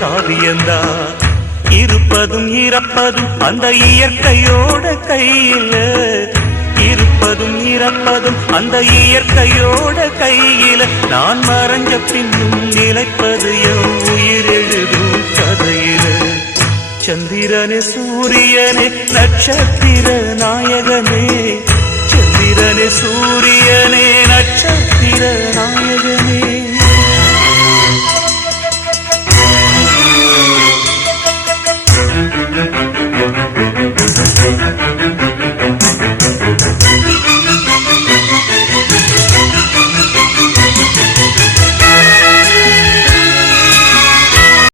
காவியந்தான். இருப்பதும் இறப்பதும் அந்த இயற்கையோட கையில, இருப்பதும் இறப்பதும் அந்த இயற்கையோட கையில. நான் மறைஞ்ச பின்னும் நிலைப்பது என் உயிர் எழுதும் கதையில. சந்திரனே சூரியனே நட்சத்திர நாயகனே, சந்திரனே சூரியனே நட்சத்திர நாயகனே.